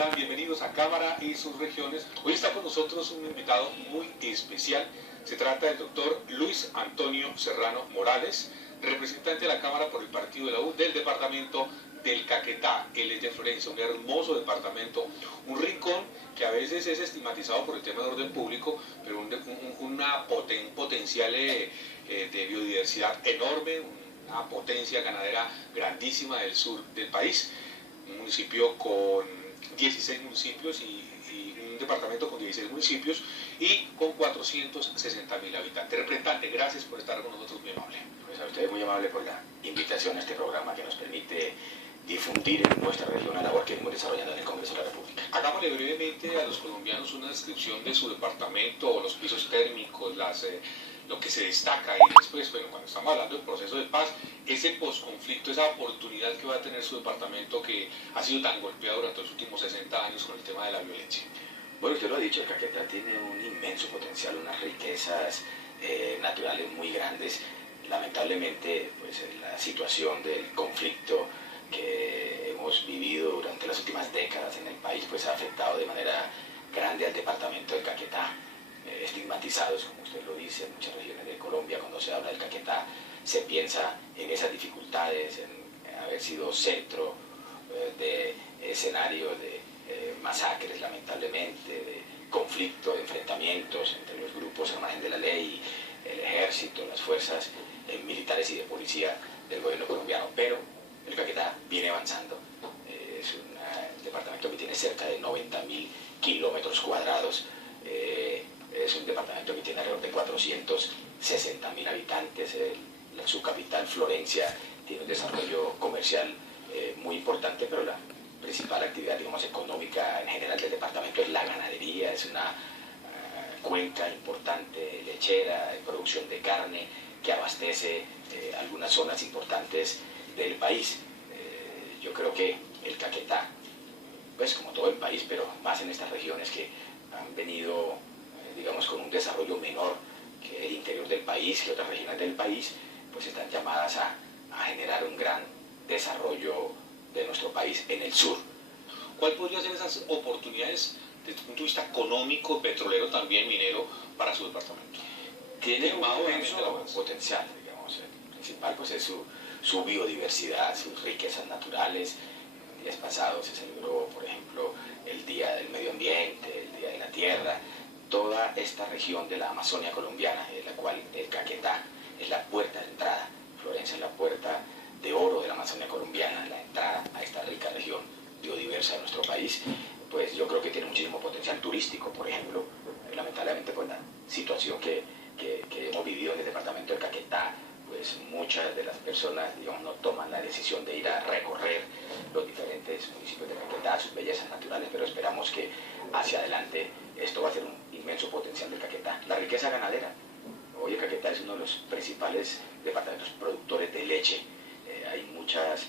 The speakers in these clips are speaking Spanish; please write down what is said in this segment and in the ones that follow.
están? Bienvenidos a Cámara y sus regiones. Hoy está con nosotros un invitado muy especial. Se trata del doctor Luis Antonio Serrano Morales, representante de la Cámara por el partido de la U del departamento del Caquetá. Él es de Florencia, un hermoso departamento, un rincón que a veces es estigmatizado por el tema de orden público, pero un potencial de biodiversidad enorme, una potencia ganadera grandísima del sur del país. Un municipio con 16 municipios y un departamento con 16 municipios y con 460.000 habitantes. Representante, gracias por estar con nosotros, muy amable. Pues a ustedes muy amable por la invitación a este programa que nos permite difundir en nuestra región la labor que venimos desarrollando en el Congreso de la República. Hagámosle brevemente a los colombianos una descripción de su departamento, los pisos térmicos, lo que se destaca, y después, bueno, cuando estamos hablando del proceso de paz, ese posconflicto, esa oportunidad que va a tener su departamento que ha sido tan golpeado durante los últimos 60 años con el tema de la violencia. Bueno, usted lo ha dicho, el Caquetá tiene un inmenso potencial, unas riquezas naturales muy grandes. Lamentablemente, pues la situación del conflicto que hemos vivido durante las últimas décadas en el país, pues ha afectado de manera grande al departamento del Caquetá. Estigmatizados, como usted lo dice, en muchas regiones de Colombia, cuando se habla del Caquetá, se piensa en esas dificultades, en haber sido centro de escenarios de masacres, lamentablemente, de conflictos, de enfrentamientos entre los grupos al margen de la ley, el ejército, las fuerzas militares y de policía del gobierno colombiano. Pero el Caquetá viene avanzando. Es un departamento que tiene cerca de 90.000 kilómetros cuadrados. Es un departamento que tiene alrededor de 460.000 habitantes. Su capital, Florencia, tiene un desarrollo comercial muy importante, pero la principal actividad, digamos, económica en general del departamento es la ganadería. Es una cuenca importante lechera, de producción de carne, que abastece algunas zonas importantes del país. Yo creo que el Caquetá, pues como todo el país, pero más en estas regiones que han venido, digamos, con un desarrollo menor que el interior del país, que otras regiones del país, pues están llamadas a generar un gran desarrollo de nuestro país en el sur. ¿Cuál podría ser esas oportunidades desde el punto de vista económico, petrolero, también minero, para su departamento? Tiene un inmenso potencial, digamos. El principal pues es su biodiversidad, sus riquezas naturales. En días pasados se celebró, por ejemplo, el Día del Medio Ambiente, el Día de la Tierra. Toda esta región de la Amazonia colombiana, en la cual el Caquetá es la puerta de entrada. Florencia es la puerta de oro de la Amazonia colombiana, la entrada a esta rica región biodiversa de nuestro país. Pues yo creo que tiene muchísimo potencial turístico, por ejemplo. Lamentablemente, pues la situación que hemos vivido en el departamento del Caquetá, pues muchas de las personas, digamos, no toman la decisión de ir a recorrer los diferentes municipios de Caquetá, sus bellezas naturales, pero esperamos que hacia adelante esto va a ser un inmenso potencial del Caquetá. La riqueza ganadera. Hoy el Caquetá es uno de los principales departamentos productores de leche. Hay muchas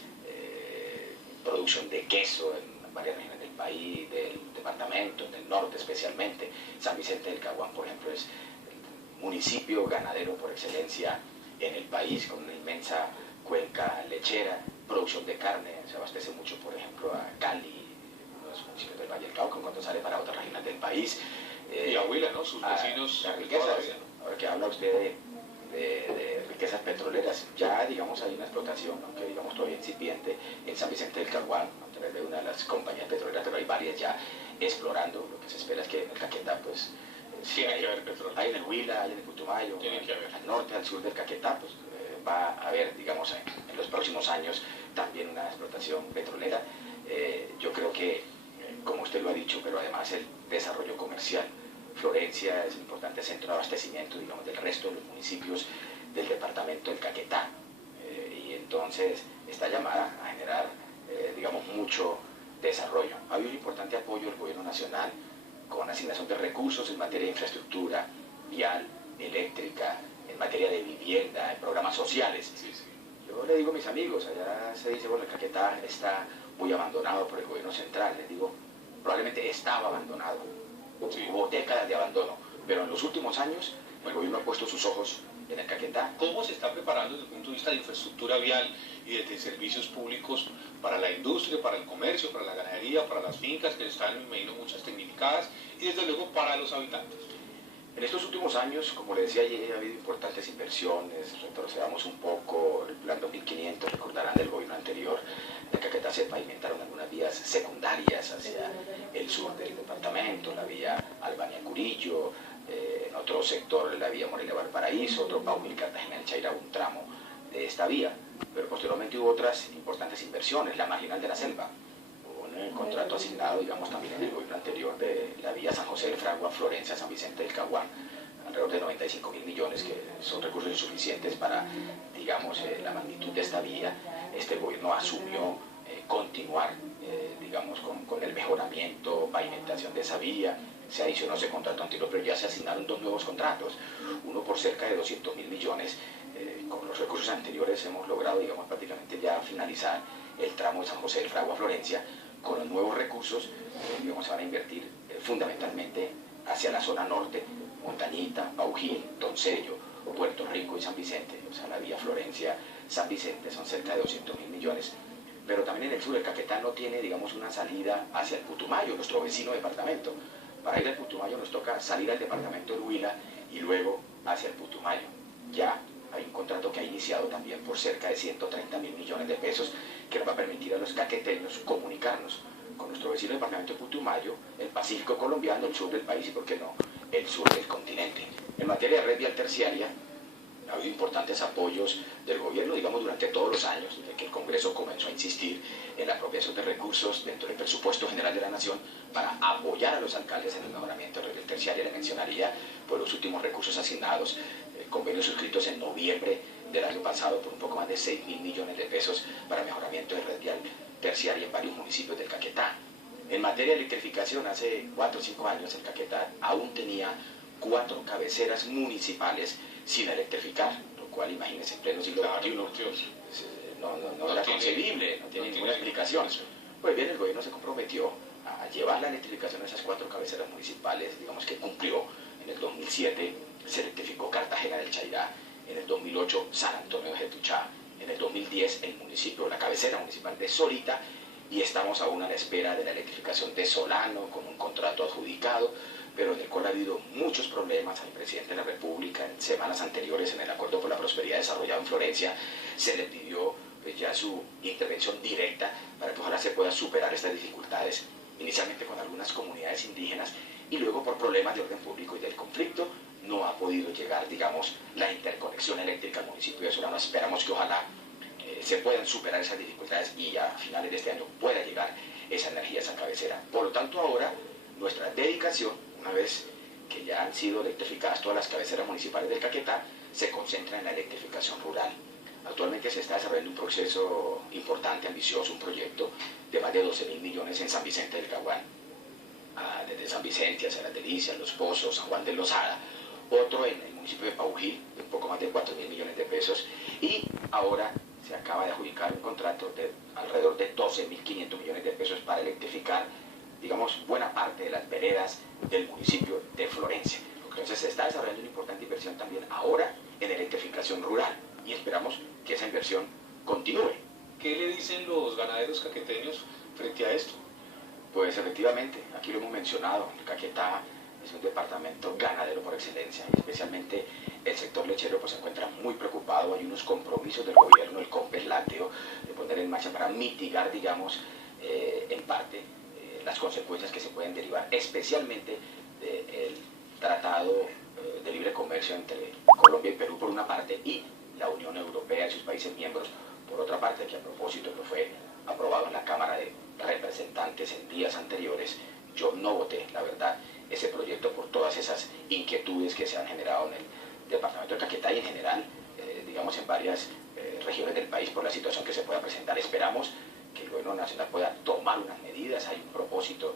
producción de queso en varias regiones del país, del departamento, del norte especialmente. San Vicente del Caguán, por ejemplo, es el municipio ganadero por excelencia en el país, con una inmensa cuenca lechera, producción de carne. Se abastece mucho, por ejemplo, a Cali, los municipios del Valle del Cauca, cuando sale para otras regiones del país. Y a Huila, ¿no? Sus vecinos. Las riquezas. Ahora que habla usted de riquezas petroleras, ya, digamos, hay una explotación, aunque digamos todavía incipiente, en San Vicente del Caguán, a través de una de las compañías petroleras, pero hay varias ya explorando. Lo que se espera es que en el Caquetá, pues, tiene que haber petróleo. Hay en el Huila, hay en el Putumayo, al norte, al sur del Caquetá, pues va a haber, digamos, en los próximos años también una explotación petrolera. Yo creo que, como usted lo ha dicho, pero además el desarrollo comercial. Florencia es un importante centro de abastecimiento, digamos, del resto de los municipios del departamento del Caquetá. Y entonces está llamada a generar, digamos, mucho desarrollo. Ha habido un importante apoyo del gobierno nacional con asignación de recursos en materia de infraestructura, vial, eléctrica, en materia de vivienda, en programas sociales. Sí, sí. Yo le digo a mis amigos, allá se dice, bueno, el Caquetá está muy abandonado por el gobierno central. Les digo, probablemente estaba abandonado. Sí. Hubo décadas de abandono, pero en los últimos años el gobierno ha puesto sus ojos en el Caquetá. ¿Cómo se está preparando desde el punto de vista de infraestructura vial y de servicios públicos para la industria, para el comercio, para la ganadería, para las fincas que están, me imagino, muchas tecnificadas, y desde luego para los habitantes? En estos últimos años, como les decía ayer, ha habido importantes inversiones. Retrocedamos un poco, el plan 2500, recordarán del gobierno anterior, en Caquetá se pavimentaron algunas vías secundarias hacia el sur del departamento, la vía Albania-Curillo, en otro sector la vía Morelia-Valparaíso, otro Paumil-Cartagena-El Chairá, un tramo de esta vía. Pero posteriormente hubo otras importantes inversiones, la Marginal de la Selva, un contrato asignado, digamos, también en el gobierno anterior de la vía San José de Fragua, Florencia, San Vicente del Caguán, alrededor de 95.000 millones, que son recursos insuficientes para, digamos, la magnitud de esta vía. Este gobierno asumió continuar, digamos, con el mejoramiento, pavimentación de esa vía. Se adicionó ese contrato anterior, pero ya se asignaron dos nuevos contratos, uno por cerca de 200.000 millones. Con los recursos anteriores hemos logrado, digamos, prácticamente ya finalizar el tramo de San José del Fragua, Florencia. Con los nuevos recursos, digamos, se van a invertir fundamentalmente hacia la zona norte, Montañita, Paujín, Doncello, Puerto Rico y San Vicente. O sea, la vía Florencia-San Vicente son cerca de 200.000 millones. Pero también en el sur, el Caquetá no tiene, digamos, una salida hacia el Putumayo, nuestro vecino departamento. Para ir al Putumayo nos toca salir al departamento de Huila y luego hacia el Putumayo. Ya hay un contrato que ha iniciado también por cerca de 130.000 millones de pesos que nos va a permitir a los caqueteños comunicarnos con nuestro vecino departamento de Putumayo, el Pacífico colombiano, el sur del país y, por qué no, el sur del continente. En materia de red vial terciaria, ha habido importantes apoyos del gobierno, digamos, durante todos los años, desde que el Congreso comenzó a insistir en la apropiación de recursos dentro del presupuesto general de la Nación para apoyar a los alcaldes en el mejoramiento de red vial terciaria. Le mencionaría por los últimos recursos asignados, convenios suscritos en noviembre del año pasado por un poco más de 6.000 millones de pesos para mejoramiento de red vial terciaria en varios municipios del Caquetá. En materia de electrificación, hace 4 o 5 años el Caquetá aún tenía 4 cabeceras municipales sin electrificar, lo cual, imagínense, en pleno siglo XXI, no era concebible, no tiene ninguna explicación. Pues bien, el gobierno se comprometió a llevar la electrificación a esas 4 cabeceras municipales, digamos que cumplió. En el 2007 se electrificó Cartagena del Chairá, en el 2008 San Antonio de Getuchá, en el 2010 el municipio, la cabecera municipal de Solita, y estamos aún a la espera de la electrificación de Solano con un contrato adjudicado, pero en el cual ha habido muchos problemas al presidente de la República. En semanas anteriores, en el Acuerdo por la Prosperidad desarrollado en Florencia, se le pidió ya su intervención directa para que ojalá se puedan superar estas dificultades, inicialmente con algunas comunidades indígenas y luego por problemas de orden público y del conflicto no ha podido llegar, digamos, la interconexión eléctrica al municipio de Solano. Esperamos que ojalá se puedan superar esas dificultades y a finales de este año pueda llegar esa energía a esa cabecera. Por lo tanto, ahora nuestra dedicación, una vez que ya han sido electrificadas todas las cabeceras municipales del Caquetá, se concentra en la electrificación rural. Actualmente se está desarrollando un proceso importante, ambicioso, un proyecto de más de 12.000 millones en San Vicente del Caguán, desde San Vicente hacia Las Delicias, Los Pozos, San Juan de Lozada, otro en el municipio de Paují, de un poco más de 4.000 millones de pesos, y ahora se acaba de adjudicar un contrato de alrededor de 12.500 millones de pesos para electrificar, digamos, buena parte de las veredas del municipio de Florencia. Entonces se está desarrollando una importante inversión también ahora en electrificación rural y esperamos que esa inversión continúe. ¿Qué le dicen los ganaderos caqueteños frente a esto? Pues efectivamente, aquí lo hemos mencionado, el Caquetá es un departamento ganadero por excelencia, y especialmente el sector lechero pues se encuentra muy preocupado. Hay unos compromisos del gobierno, el COMPES lácteo, de poner en marcha para mitigar, digamos, en parte las consecuencias que se pueden derivar, especialmente del Tratado de Libre Comercio entre Colombia y Perú por una parte y la Unión Europea y sus países miembros por otra parte, que a propósito lo fue aprobado en la Cámara de Representantes en días anteriores. Yo no voté, la verdad, ese proyecto por todas esas inquietudes que se han generado en el departamento del Caquetá y en general, digamos, en varias regiones del país por la situación que se pueda presentar. Esperamos que el gobierno nacional pueda tomar unas medidas. Hay un propósito,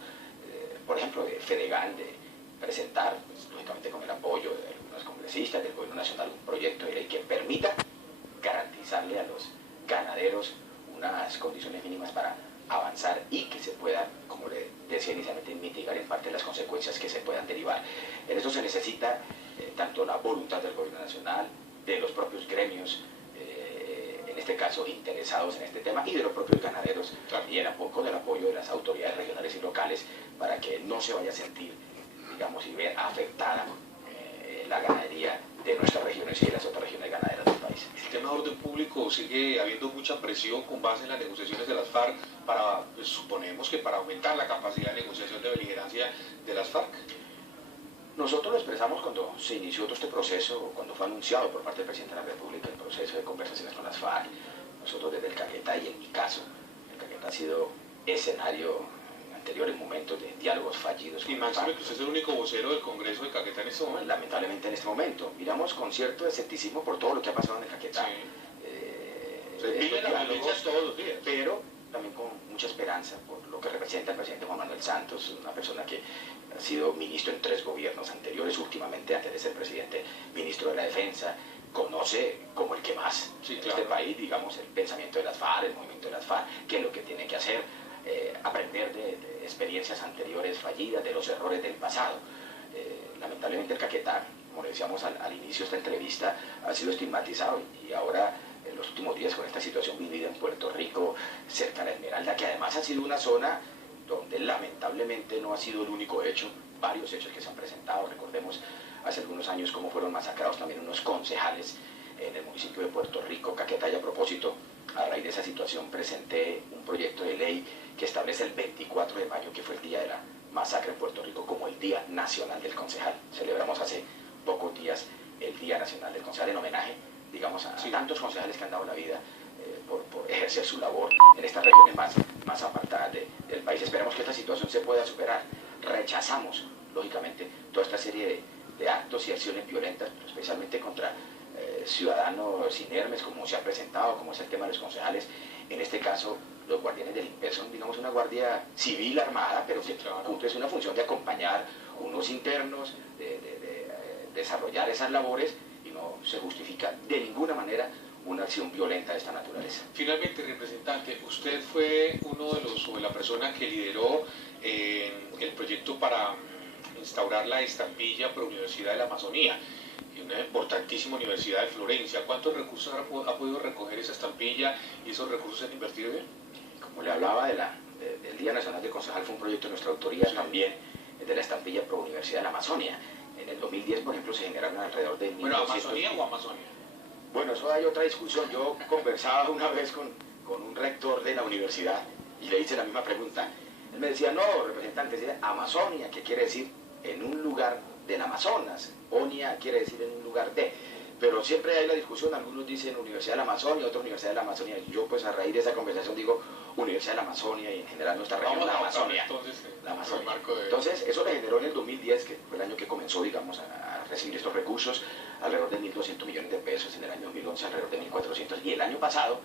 por ejemplo, de Fedegan, de presentar, pues, lógicamente con el apoyo de algunos congresistas del gobierno nacional, un proyecto de ley que permita garantizarle a los ganaderos unas condiciones mínimas para avanzar y que se pueda, como le decía inicialmente, mitigar en parte las consecuencias que se puedan derivar. En esto se necesita tanto la voluntad del gobierno nacional, de los propios gremios, en este caso interesados en este tema, y de los propios ganaderos, claro, y con el apoyo de las autoridades regionales y locales, para que no se vaya a sentir, digamos, y ver afectada la ganadería de nuestras regiones y de las otras regiones ganaderas del país. El tema de orden público, sigue habiendo mucha presión con base en las negociaciones de las FARC para, pues, suponemos que para aumentar la capacidad de negociación de beligerancia de las FARC. Nosotros lo expresamos cuando se inició todo este proceso, cuando fue anunciado por parte del presidente de la República el proceso de conversaciones con las FARC. Nosotros desde el Caquetá, y en mi caso, el Caquetá ha sido escenario en anteriores momentos de diálogos fallidos. Y máximo que usted es el único vocero del Congreso de Caquetá en este momento. Lamentablemente en este momento. Miramos con cierto escepticismo por todo lo que ha pasado en el Caquetá. Sí. Se vive la violencia todos los días. Pero también con mucha esperanza por lo que representa el presidente Juan Manuel Santos, una persona que ha sido ministro en 3 gobiernos anteriores, últimamente antes de ser presidente, ministro de la Defensa, conoce como el que más en este país, digamos, el pensamiento de las FARC, el movimiento de las FARC, qué es lo que tiene que hacer, aprender de experiencias anteriores fallidas, de los errores del pasado. Lamentablemente el Caquetá, como le decíamos al inicio de esta entrevista, ha sido estigmatizado y ahora en los últimos días con esta situación vivida en Puerto Rico, cerca de la Esmeralda, que además ha sido una zona donde lamentablemente no ha sido el único hecho, varios hechos que se han presentado. Recordemos hace algunos años cómo fueron masacrados también unos concejales en el municipio de Puerto Rico, Caquetá. Y a propósito, a raíz de esa situación presenté un proyecto de ley que establece el 24 de mayo, que fue el día de la masacre en Puerto Rico, como el Día Nacional del Concejal. Celebramos hace pocos días el Día Nacional del Concejal en homenaje, digamos, a tantos concejales que han dado la vida por ejercer su labor en estas regiones más apartadas del país. Esperemos que esta situación se pueda superar. Rechazamos, lógicamente, toda esta serie de actos y acciones violentas, especialmente contra ciudadanos inermes, como se ha presentado, como es el tema de los concejales. En este caso, los guardianes del IMPER son, digamos, una guardia civil armada, pero que cumple una función de acompañar unos internos, de desarrollar esas labores, y no se justifica de ninguna manera una acción violenta de esta naturaleza. Finalmente, representante, usted fue uno de los, o la persona que lideró el proyecto para instaurar la estampilla Pro Universidad de la Amazonía, una importantísima universidad de Florencia. ¿Cuántos recursos ha podido recoger esa estampilla y esos recursos se han invertido bien? Como le hablaba del Día Nacional del Concejal, fue un proyecto de nuestra autoría también, de la estampilla Pro Universidad de la Amazonía. En el 2010, por ejemplo, se generaron alrededor de 1.200... Bueno, ¿Amazonía o Amazonia? Bueno, eso hay otra discusión. Yo conversaba una vez con un rector de la universidad y le hice la misma pregunta. Él me decía, no, representante, decía Amazonia, que quiere decir en un lugar del Amazonas. Onia quiere decir en un lugar de. Pero siempre hay la discusión, algunos dicen Universidad de la Amazonia, otros Universidad de la Amazonia. Yo, pues, a raíz de esa conversación digo Universidad de la Amazonia, y en general nuestra región, la Amazonia. Entonces, la Amazonia. Entonces, eso le generó en el 2010, que fue el año que comenzó, digamos, a recibir estos recursos, alrededor de 1.200 millones de pesos, en el año 2011 alrededor de 1.400, y el año pasado,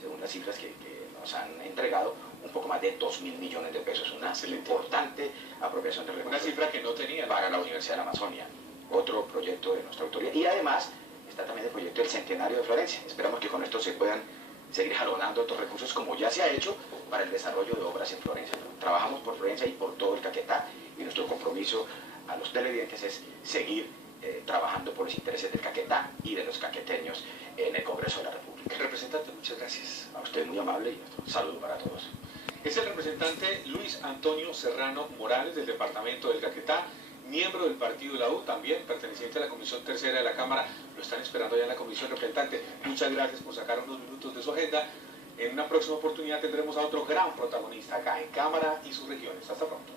según las cifras que nos han entregado, un poco más de 2.000 millones de pesos, una importante apropiación de recursos. Una cifra que no tenía para la Universidad de la Amazonia, otro proyecto de nuestra autoría. Y además está también el proyecto del Centenario de Florencia. Esperamos que con esto se puedan seguir jalonando otros recursos, como ya se ha hecho para el desarrollo de obras en Florencia. Trabajamos por Florencia y por todo el Caquetá, y nuestro compromiso a los televidentes es seguir trabajando por los intereses del Caquetá y de los caqueteños en el Congreso de la República. Representante, muchas gracias. A usted muy amable, y un saludo para todos. Es el representante Luis Antonio Serrano Morales, del departamento del Caquetá, miembro del partido de la U, también perteneciente a la Comisión Tercera de la Cámara. Lo están esperando ya en la comisión. Representante, muchas gracias por sacar unos minutos de su agenda. En una próxima oportunidad tendremos a otro gran protagonista acá en Cámara y sus regiones. Hasta pronto.